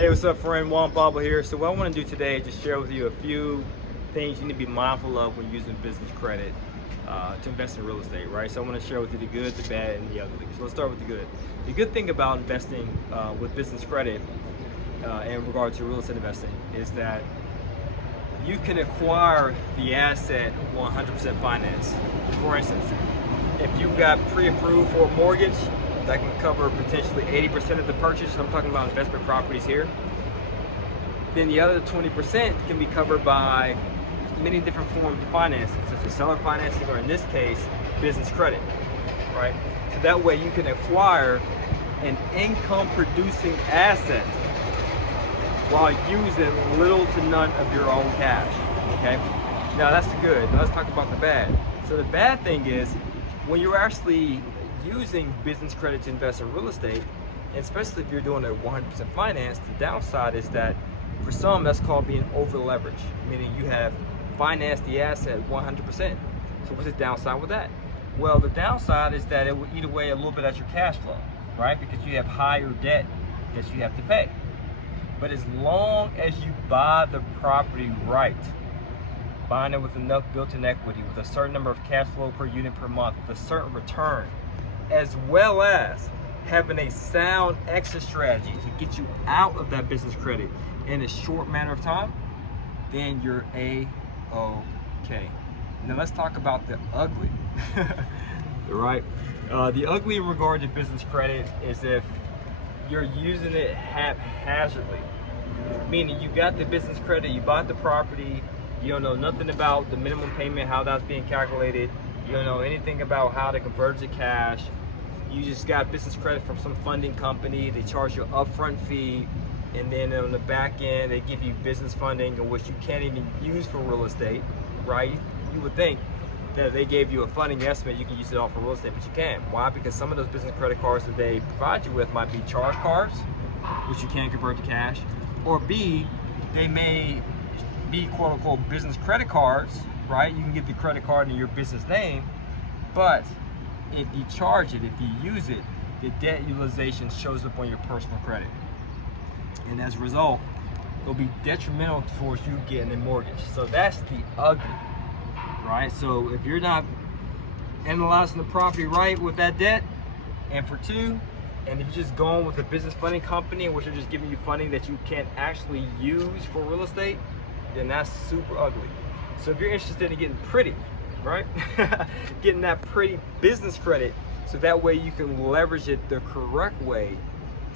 Hey, what's up, friend? Juan Pablo here. So what I want to do today is just share with you a few things you need to be mindful of when using business credit to invest in real estate, right? So I want to share with you the good, the bad, and the ugly. So let's start with the good. The good thing about investing with business credit in regard to real estate investing is that you can acquire the asset 100% financed. For instance, if you've got pre-approved for a mortgage, that can cover potentially 80% of the purchase. I'm talking about investment properties here. Then the other 20% can be covered by many different forms of financing, such as seller financing, or in this case, business credit, right? So that way you can acquire an income-producing asset while using little to none of your own cash, okay? Now that's the good. Now let's talk about the bad. So the bad thing is, when you're actually using business credit to invest in real estate, especially if you're doing it 100% finance, the downside is that for some that's called being over leveraged, meaning you have financed the asset 100%. So what's the downside with that? Well, the downside is that it will eat away a little bit at your cash flow, right? Because you have higher debt that you have to pay. But as long as you buy the property right, buying it with enough built-in equity, with a certain number of cash flow per unit per month, with a certain return, as well as having a sound exit strategy to get you out of that business credit in a short manner of time, then you're A-OK. Now let's talk about the ugly, right? The ugly in regard to business credit is if you're using it haphazardly, meaning you got the business credit, you bought the property, you don't know nothing about the minimum payment, how that's being calculated, you don't know anything about how to convert to cash. You just got business credit from some funding company. They charge you an upfront fee, and then on the back end they give you business funding, in which you can't even use for real estate, right? You would think that if they gave you a funding estimate, you can use it all for real estate, but you can't. Why? Because some of those business credit cards that they provide you with might be charge cards, which you can't convert to cash, or B, they may be quote unquote business credit cards, right? You can get the credit card in your business name, but if you charge it, if you use it, the debt utilization shows up on your personal credit. And as a result, it'll be detrimental towards you getting a mortgage. So that's the ugly, right? So if you're not analyzing the property right with that debt, and for two, and if you're just going with a business funding company in which they're just giving you funding that you can't actually use for real estate, then that's super ugly. So if you're interested in getting pretty, right? Getting that pretty business credit, so that way you can leverage it the correct way,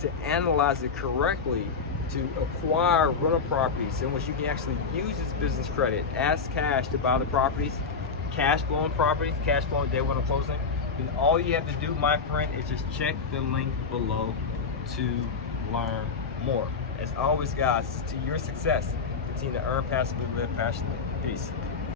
to analyze it correctly, to acquire rental properties in which you can actually use this business credit as cash to buy the properties, cash flowing properties, cash flowing day one of closing. Then all you have to do, my friend, is just check the link below to learn more. As always, guys, to your success, continue to earn passively, live passionately. Peace.